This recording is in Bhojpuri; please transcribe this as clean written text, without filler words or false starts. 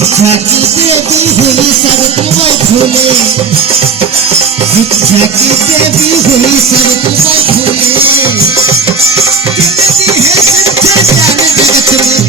शिक्षा की देवी हुई सरकुबाई फूले, शिक्षा की देवी हुई सरकुबाई फूले, कितनी है शिक्षा ज्ञान जगत में